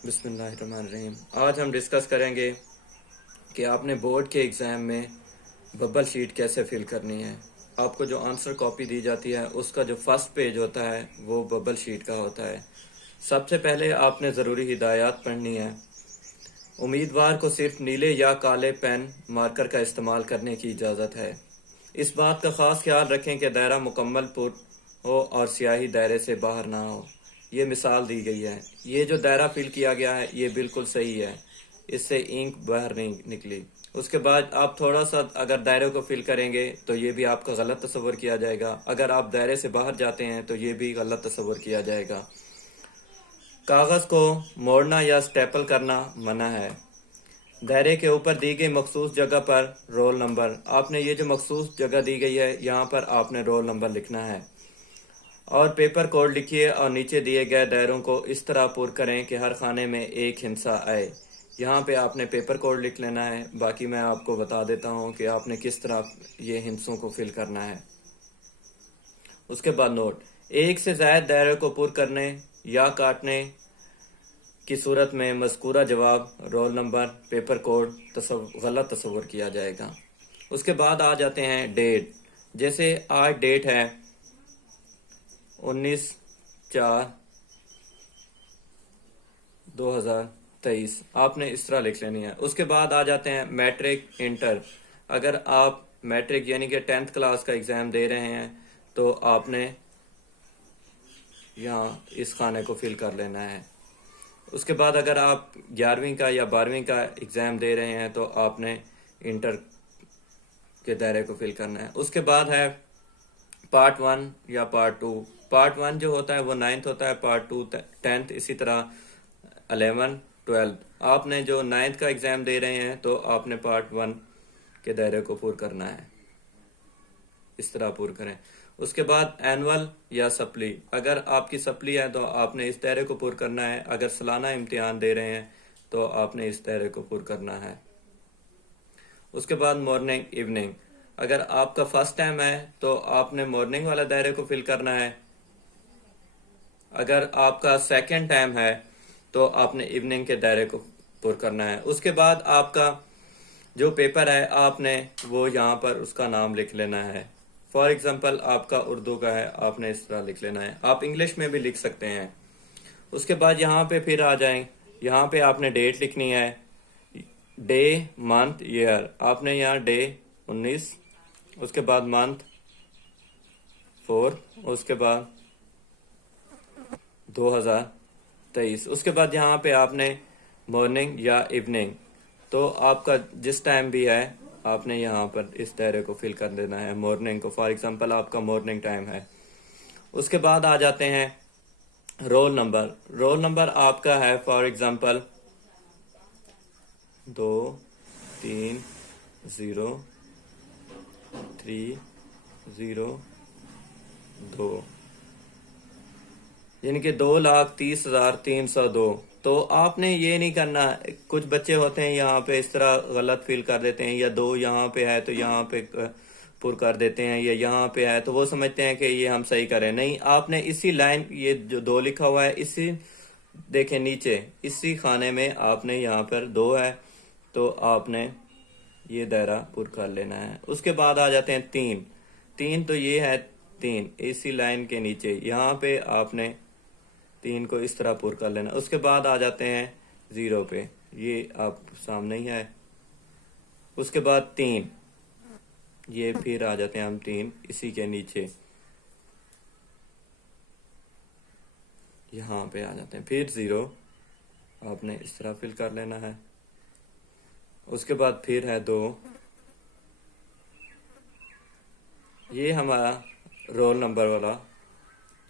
बिस्मिल्लाहिर्रहमानिर्रहीम। आज हम डिस्कस करेंगे कि आपने बोर्ड के एग्ज़ाम में बबल शीट कैसे फिल करनी है। आपको जो आंसर कॉपी दी जाती है उसका जो फर्स्ट पेज होता है वो बबल शीट का होता है। सबसे पहले आपने ज़रूरी हिदायत पढ़नी है। उम्मीदवार को सिर्फ नीले या काले पेन मार्कर का इस्तेमाल करने की इजाज़त है। इस बात का ख़ास ख्याल रखें कि दायरा मुकम्मल पुर हो और स्याही दायरे से बाहर ना हो। ये मिसाल दी गई है। ये जो दायरा फिल किया गया है ये बिल्कुल सही है, इससे इंक बाहर नहीं निकली। उसके बाद आप थोड़ा सा अगर दायरे को फिल करेंगे तो ये भी आपका गलत तस्वर किया जाएगा। अगर आप दायरे से बाहर जाते हैं तो ये भी गलत तस्वर किया जाएगा। कागज़ को मोड़ना या स्टेपल करना मना है। दायरे के ऊपर दी गई मखसूस जगह पर रोल नंबर, आपने ये जो मखसूस जगह दी गई है यहाँ पर आपने रोल नंबर लिखना है और पेपर कोड लिखिए और नीचे दिए गए दायरों को इस तरह पुर करें कि हर खाने में एक हिस्सा आए। यहाँ पे आपने पेपर कोड लिख लेना है। बाकी मैं आपको बता देता हूँ कि आपने किस तरह ये हिस्सों को फिल करना है। उसके बाद नोट, एक से ज़्यादा दायरे को पुर करने या काटने की सूरत में मज़कूरा जवाब, रोल नंबर, पेपर कोड गलत तस्वर किया जाएगा। उसके बाद आ जाते हैं डेट। जैसे आज डेट है 19/4/2023, आपने इस तरह लिख लेनी है। उसके बाद आ जाते हैं मैट्रिक इंटर। अगर आप मैट्रिक यानी कि 10th क्लास का एग्ज़ाम दे रहे हैं तो आपने यहाँ इस खाने को फिल कर लेना है। उसके बाद अगर आप 11वीं का या 12वीं का एग्ज़ाम दे रहे हैं तो आपने इंटर के दायरे को फिल करना है। उसके बाद है पार्ट 1 या पार्ट 2। पार्ट 1 जो होता है वो 9th होता है, पार्ट 2 10th, इसी तरह 11 12। आपने जो 9th का एग्ज़ाम दे रहे हैं तो आपने पार्ट 1 के दायरे को पूरा करना है। इस तरह पूरा करें। उसके बाद एनुअल या सप्ली, अगर आपकी सप्ली है तो आपने इस दायरे को पूरा करना है। अगर सालाना इम्तिहान दे रहे हैं तो आपने इस दायरे को पूरा करना है। उसके बाद मॉर्निंग इवनिंग, अगर आपका फर्स्ट टाइम है तो आपने मॉर्निंग वाला दायरे को फिल करना है। अगर आपका सेकंड टाइम है तो आपने इवनिंग के दायरे को पुर करना है। उसके बाद आपका जो पेपर है आपने वो यहाँ पर उसका नाम लिख लेना है। फॉर एग्जांपल आपका उर्दू का है, आपने इस तरह लिख लेना है। आप इंग्लिश में भी लिख सकते हैं। उसके बाद यहाँ पे फिर आ जाएं, यहाँ पे आपने डेट लिखनी है, डे, मंथ, ईयर। आपने यहाँ डे 19, उसके बाद मंथ 4, उसके बाद 2023। उसके बाद यहाँ पे आपने मॉर्निंग या इवनिंग, तो आपका जिस टाइम भी है आपने यहाँ पर इस दायरे को फिल कर देना है, मॉर्निंग को। फॉर एग्जांपल आपका मॉर्निंग टाइम है। उसके बाद आ जाते हैं रोल नंबर। रोल नंबर आपका है फॉर एग्जांपल 2300302, यानी कि 2,30,302। तो आपने ये नहीं करना, कुछ बच्चे होते हैं यहाँ पे इस तरह गलत फिल कर देते हैं, या 2 यहाँ पे है तो यहाँ पे पुर कर देते हैं, या यहाँ पे है तो वो समझते हैं कि ये हम सही करें। नहीं, आपने इसी लाइन, ये जो 2 लिखा हुआ है इसी, देखें नीचे इसी खाने में आपने यहाँ पर 2 है तो आपने ये दायरा पुर कर लेना है। उसके बाद आ जाते हैं 3। 3 तो ये है 3, इसी लाइन के नीचे यहाँ पे आपने 3 को इस तरह पुर कर लेना। उसके बाद आ जाते हैं 0 पे, ये आप सामने ही है। उसके बाद 3, ये फिर आ जाते हैं हम 3 इसी के नीचे, यहाँ पे आ जाते हैं। फिर 0 आपने इस तरह फिल कर लेना है। उसके बाद फिर है 2, ये हमारा रोल नंबर वाला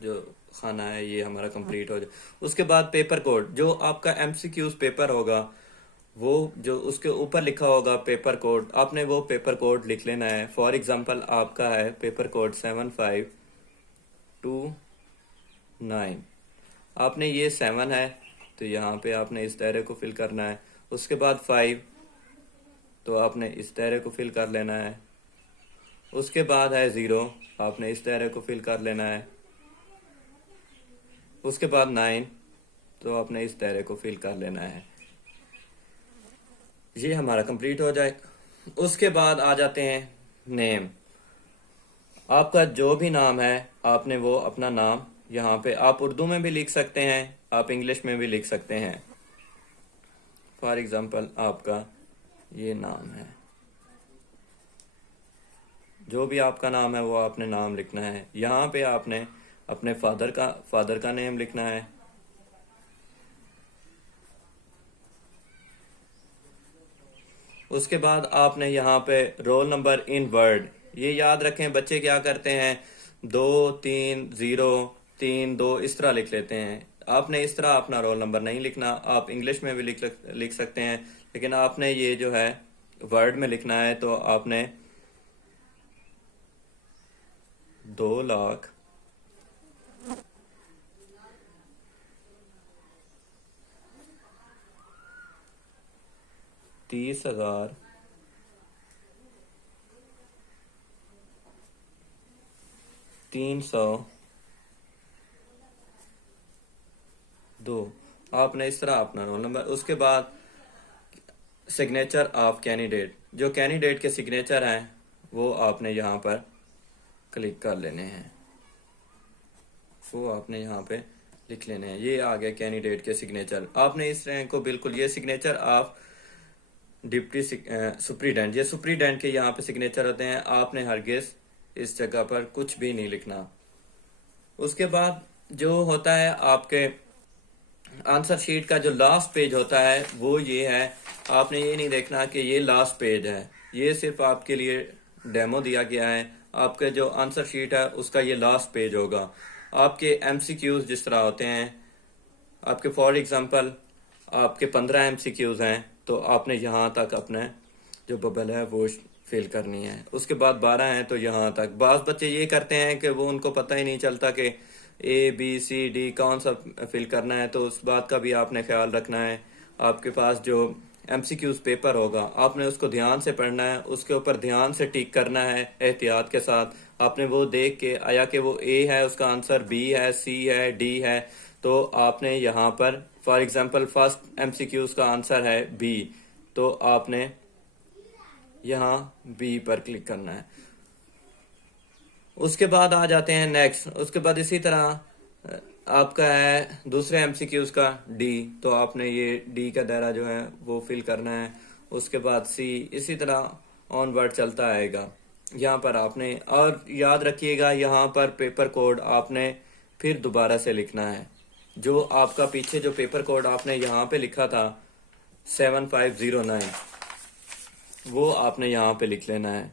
जो खाना है ये हमारा कंप्लीट हो जाए। उसके बाद पेपर कोड, जो आपका एमसीक्यूज पेपर होगा वो जो उसके ऊपर लिखा होगा पेपर कोड, आपने वो पेपर कोड लिख लेना है। फॉर एग्जांपल आपका है पेपर कोड 7529, आपने ये 7 है तो यहाँ पे आपने इस दायरे को फिल करना है। उसके बाद 5, तो आपने इस दायरे को फिल कर लेना है। उसके बाद है 0, आपने इस दायरे को फिल कर लेना है। उसके बाद 9, तो आपने इस दायरे को फिल कर लेना है। ये हमारा कंप्लीट हो जाए। उसके बाद आ जाते हैं नेम। आपका जो भी नाम है आपने वो अपना नाम यहाँ पे आप उर्दू में भी लिख सकते हैं, आप इंग्लिश में भी लिख सकते हैं। फॉर एग्जांपल आपका ये नाम है, जो भी आपका नाम है वो आपने नाम लिखना है। यहाँ पे आपने अपने फादर का नेम लिखना है। उसके बाद आपने यहाँ पे रोल नंबर इन वर्ड, ये याद रखें बच्चे क्या करते हैं 2 3 0 3 2 इस तरह लिख लेते हैं। आपने इस तरह अपना रोल नंबर नहीं लिखना, आप इंग्लिश में भी लिख सकते हैं, लेकिन आपने ये जो है वर्ड में लिखना है। तो आपने 2,30,302 आपने इस तरह अपना रोल नंबर। उसके बाद सिग्नेचर ऑफ कैंडिडेट, जो कैंडिडेट के सिग्नेचर हैं वो आपने यहाँ पर क्लिक कर लेने हैं, वो आपने यहाँ पे लिख लेने हैं। ये आ गए कैंडिडेट के सिग्नेचर। आपने इस रैंक को बिल्कुल, ये सिग्नेचर ऑफ डिप्टी सुप्रीडेंट, ये सुप्रीडेंट के यहाँ पे सिग्नेचर होते हैं। आपने हरगिज इस जगह पर कुछ भी नहीं लिखना। उसके बाद जो होता है आपके आंसर शीट का जो लास्ट पेज होता है वो ये है। आपने ये नहीं देखना कि ये लास्ट पेज है, ये सिर्फ आपके लिए डेमो दिया गया है। आपके जो आंसर शीट है उसका ये लास्ट पेज होगा। आपके एमसीक्यूज जिस तरह होते हैं, आपके फॉर एग्जांपल आपके 15 एमसीक्यूज हैं, तो आपने यहाँ तक अपने जो बबल है वो फिल करनी है। उसके बाद 12 हैं तो यहाँ तक। बाज़ बच्चे ये करते हैं कि वो उनको पता ही नहीं चलता कि ABCD कौन सा फिल करना है, तो उस बात का भी आपने ख्याल रखना है। आपके पास जो MCQs पेपर होगा आपने उसको ध्यान से पढ़ना है, उसके ऊपर ध्यान से टिक करना है एहतियात के साथ। आपने वो देख के आया कि वो A है, उसका आंसर B है, C है, D है, तो आपने यहाँ पर फॉर एग्जांपल फर्स्ट MCQs का आंसर है B, तो आपने यहाँ B पर क्लिक करना है। उसके बाद आ जाते हैं नेक्स्ट। उसके बाद इसी तरह आपका है दूसरे MCQs का D, तो आपने ये D का दायरा जो है वो फिल करना है। उसके बाद C, इसी तरह ऑनवर्ड चलता आएगा। यहाँ पर आपने, और याद रखिएगा यहाँ पर पेपर कोड आपने फिर दोबारा से लिखना है। जो आपका पीछे जो पेपर कोड आपने यहाँ पे लिखा था 7509, वो आपने यहाँ पे लिख लेना है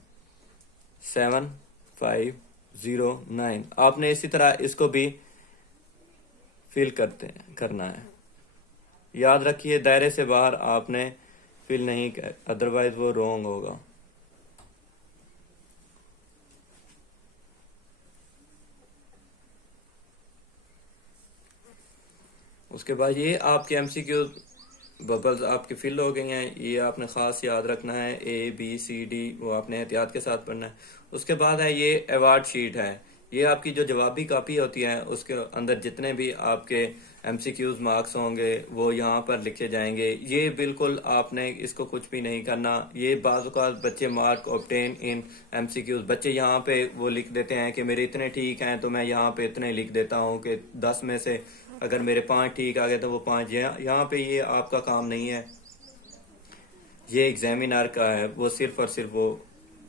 7509। आपने इसी तरह इसको भी फिल करना है। याद रखिए दायरे से बाहर आपने फिल नहीं कर, अदरवाइज वो रॉन्ग होगा। उसके बाद ये आपके MCQ बबल्स आपके फिल हो गई हैं, ये आपने खास याद रखना है। ABCD वो आपने एहतियात के साथ पढ़ना है। उसके बाद है ये अवार्ड शीट है, ये आपकी जो जवाबी कापी होती है उसके अंदर जितने भी आपके MCQs मार्क्स होंगे वो यहाँ पर लिखे जाएंगे। ये बिल्कुल आपने इसको कुछ भी नहीं करना। ये बाज़ औक़ात बच्चे मार्क ऑब्टेन इन MCQs, बच्चे यहाँ पे वो लिख देते हैं कि मेरे इतने ठीक हैं तो मैं यहाँ पे इतने लिख देता हूँ कि 10 में से अगर मेरे 5 ठीक आ गए तो वो 5। यहाँ पे ये आपका काम नहीं है, ये एग्जामिनर का है, वो सिर्फ और सिर्फ वो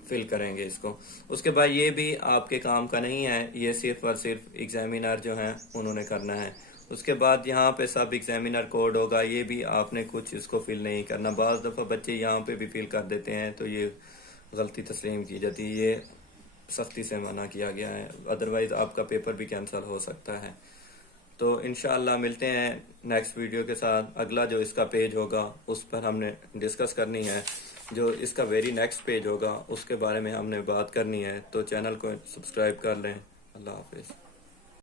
फिल करेंगे इसको। उसके बाद ये भी आपके काम का नहीं है, ये सिर्फ और सिर्फ एग्जामिनर जो हैं उन्होंने करना है। उसके बाद यहाँ पे सब एग्जामिनर कोड होगा, ये भी आपने कुछ इसको फिल नहीं करना। बाज़ दफ़ा बच्चे यहाँ पे भी फिल कर देते हैं तो ये गलती तस्लीम की जाती है, ये सख्ती से मना किया गया है, अदरवाइज़ आपका पेपर भी कैंसिल हो सकता है। तो इंशाअल्लाह मिलते हैं नेक्स्ट वीडियो के साथ। अगला जो इसका पेज होगा उस पर हमने डिस्कस करनी है, जो इसका वेरी नेक्स्ट पेज होगा उसके बारे में हमने बात करनी है। तो चैनल को सब्सक्राइब कर लें। अल्लाह हाफिज़।